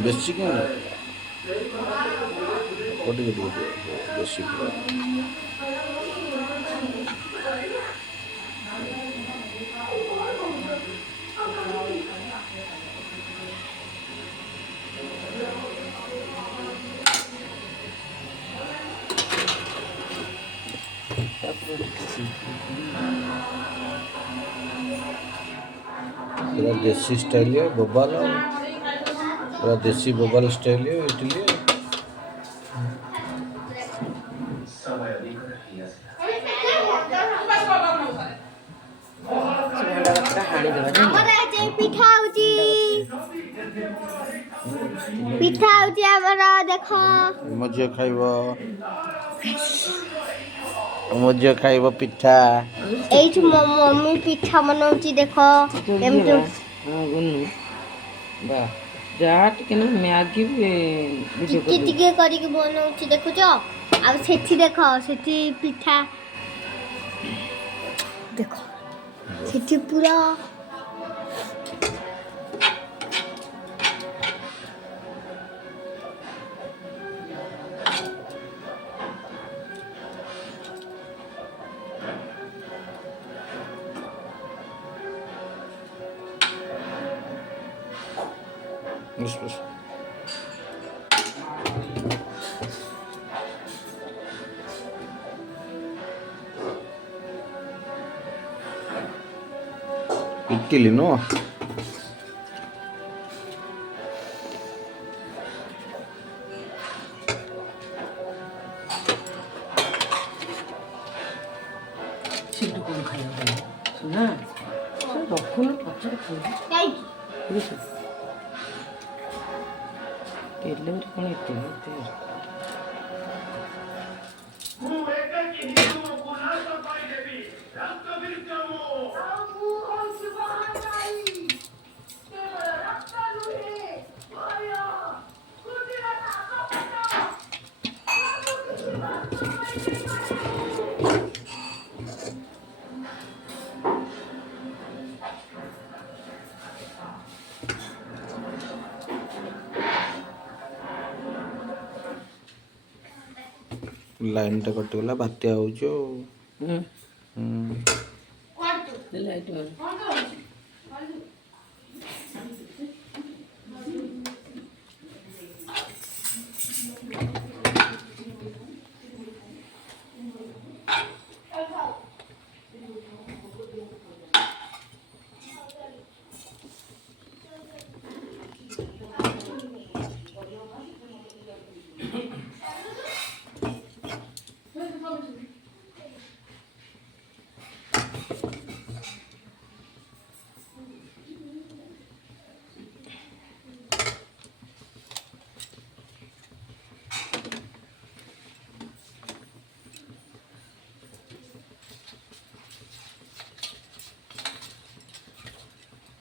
ବେଶୀ କେମିତି ଟିକେ ଟିକେ ବେଶୀ ପୁରା पूरा देसी स्टाइल है बोबाल पूरा देसी बोबाल स्टाइल है इडली ପିଠା ହଉଛି ଆମର ଦେଖ ମୋ ଝିଅ ଖାଇବ ମୋ ଝିଅ ଖାଇବ ପିଠା ଏଇଠି ମୋ ମମି ପିଠା ବନଉଛି ଦେଖ କେମିତି ଟିକେ ଟିକେ କରିକି ବନଉଛି ଦେଖୁଛ ଆଉ ସେଠି ଦେଖ ସେଠି ପିଠା ଦେଖ ସେଠି ପୁରା इडली नो लाइन टा कटिगला बात्या हो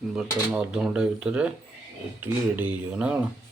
बर्तमान अध घंटा भितर इडली रेडी हो ना कौन